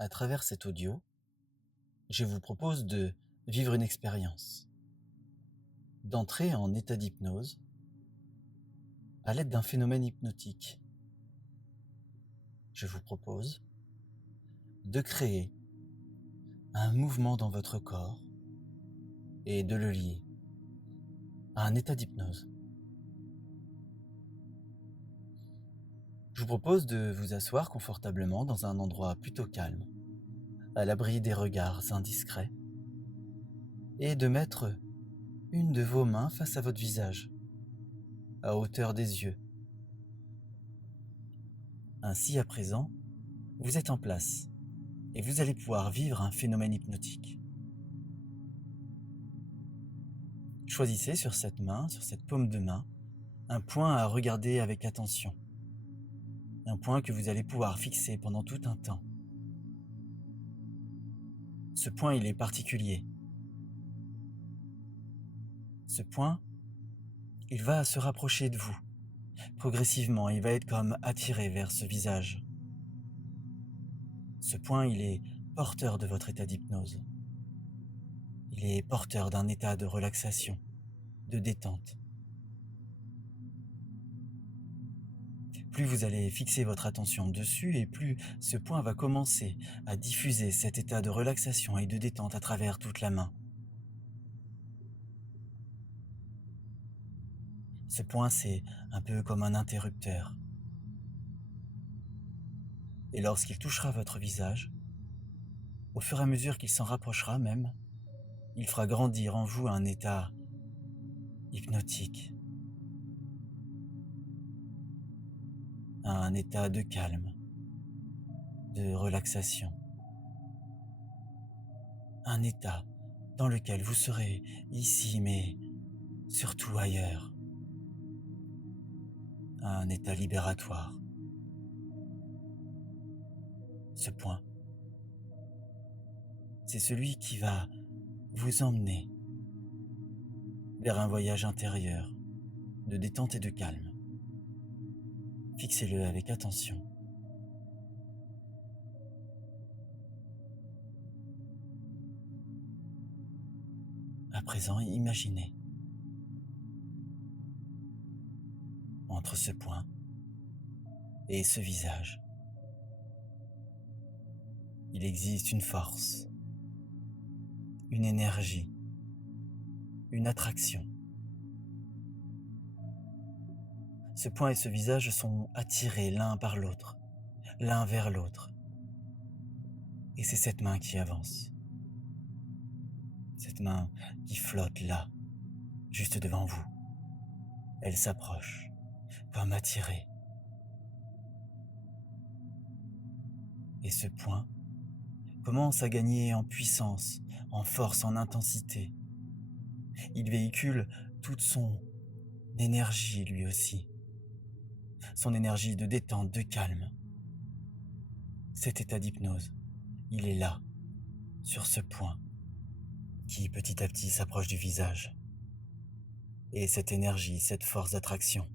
À travers cet audio, je vous propose de vivre une expérience, d'entrer en état d'hypnose à l'aide d'un phénomène hypnotique. Je vous propose de créer un mouvement dans votre corps et de le lier à un état d'hypnose. Je vous propose de vous asseoir confortablement dans un endroit plutôt calme, à l'abri des regards indiscrets, et de mettre une de vos mains face à votre visage, à hauteur des yeux. Ainsi, à présent, vous êtes en place et vous allez pouvoir vivre un phénomène hypnotique. Choisissez sur cette main, sur cette paume de main, un point à regarder avec attention. Un point que vous allez pouvoir fixer pendant tout un temps. Ce point, il est particulier. Ce point, il va se rapprocher de vous. Progressivement, il va être comme attiré vers ce visage. Ce point, il est porteur de votre état d'hypnose. Il est porteur d'un état de relaxation, de détente. Plus vous allez fixer votre attention dessus et plus ce point va commencer à diffuser cet état de relaxation et de détente à travers toute la main. Ce point, c'est un peu comme un interrupteur. Et lorsqu'il touchera votre visage, au fur et à mesure qu'il s'en rapprochera même, il fera grandir en vous un état hypnotique, un état de calme, de relaxation, un état dans lequel vous serez ici mais surtout ailleurs, un état libératoire. Ce point, c'est celui qui va vous emmener vers un voyage intérieur de détente et de calme. Fixez-le avec attention. À présent, imaginez entre ce point et ce visage, il existe une force, une énergie, une attraction. Ce point et ce visage sont attirés l'un par l'autre, l'un vers l'autre. Et c'est cette main qui avance. Cette main qui flotte là, juste devant vous. Elle s'approche, comme attirée. Et ce point commence à gagner en puissance, en force, en intensité. Il véhicule toute son énergie lui aussi. Son énergie de détente, de calme. Cet état d'hypnose, il est là, sur ce point, qui petit à petit s'approche du visage. Et cette énergie, cette force d'attraction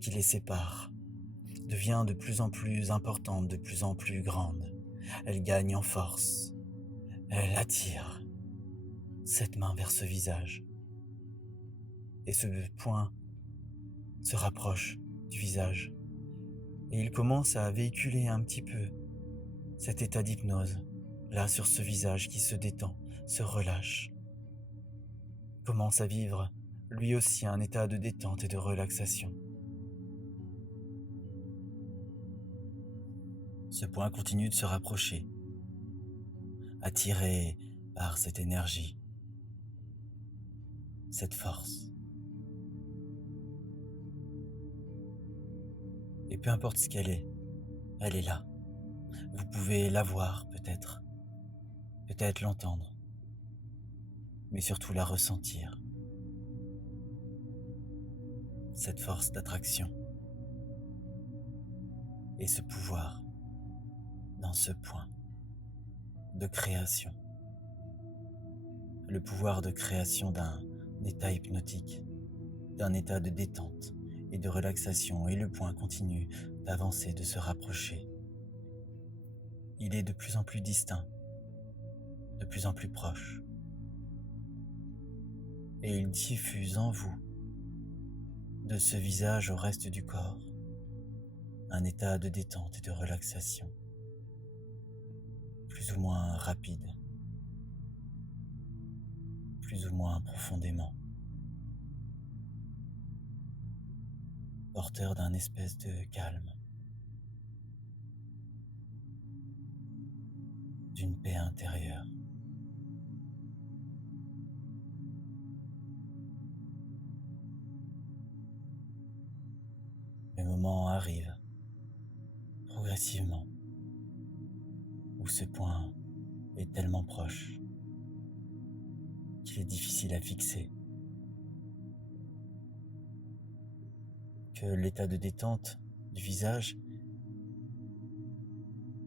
qui les sépare, devient de plus en plus importante, de plus en plus grande. Elle gagne en force. Elle attire cette main vers ce visage. Et ce point se rapproche du visage. Et il commence à véhiculer un petit peu cet état d'hypnose, là sur ce visage qui se détend, se relâche. Commence à vivre lui aussi un état de détente et de relaxation. Ce point continue de se rapprocher, attiré par cette énergie, cette force. Et peu importe ce qu'elle est là. Vous pouvez la voir peut-être l'entendre, mais surtout la ressentir. Cette force d'attraction et ce pouvoir dans ce point de création. Le pouvoir de création d'un état hypnotique, d'un état de détente et de relaxation, et le point continue d'avancer, de se rapprocher. il est de plus en plus distinct, de plus en plus proche. Et il diffuse en vous, de ce visage au reste du corps, un état de détente et de relaxation, plus ou moins rapide, plus ou moins profondément, porteur d'un espèce de calme, d'une paix intérieure. Le moment arrive, progressivement, où ce point est tellement proche qu'il est difficile à fixer, que l'état de détente du visage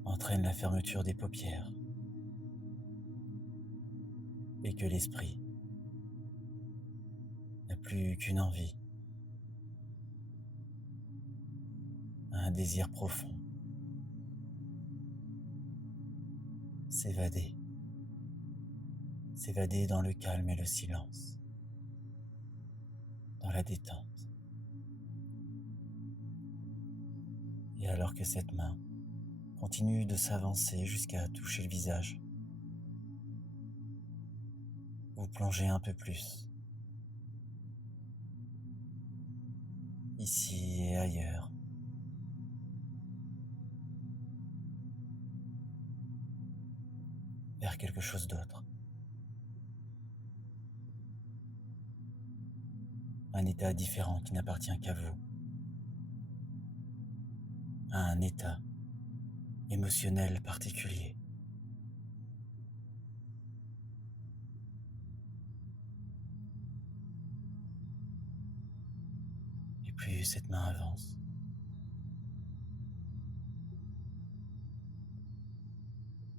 entraîne la fermeture des paupières et que l'esprit n'a plus qu'une envie, un désir profond, s'évader, s'évader dans le calme et le silence, dans la détente. Et alors que cette main continue de s'avancer jusqu'à toucher le visage, vous plongez un peu plus, ici et ailleurs, vers quelque chose d'autre. Un état différent qui n'appartient qu'à vous. Un état émotionnel particulier. Et plus cette main avance,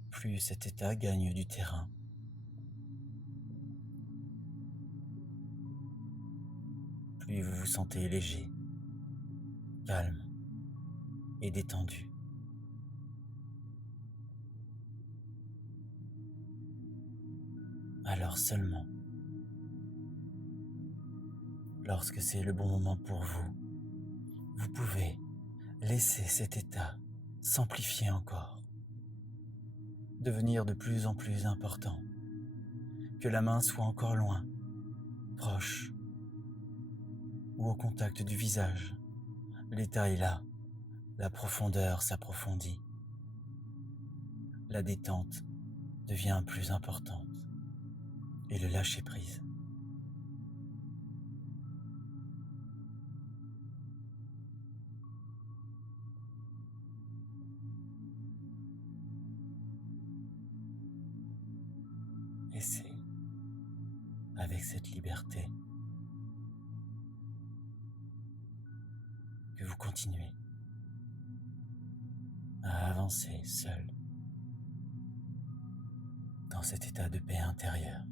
plus cet état gagne du terrain. Plus vous vous sentez léger, calme et détendu. Alors seulement, lorsque c'est le bon moment pour vous, vous pouvez laisser cet état s'amplifier encore, devenir de plus en plus important, que la main soit encore loin, proche ou au contact du visage. L'état est là, la profondeur s'approfondit, la détente devient plus importante et le lâcher-prise. Et c'est avec cette liberté que vous continuez à avancer seul dans cet état de paix intérieure.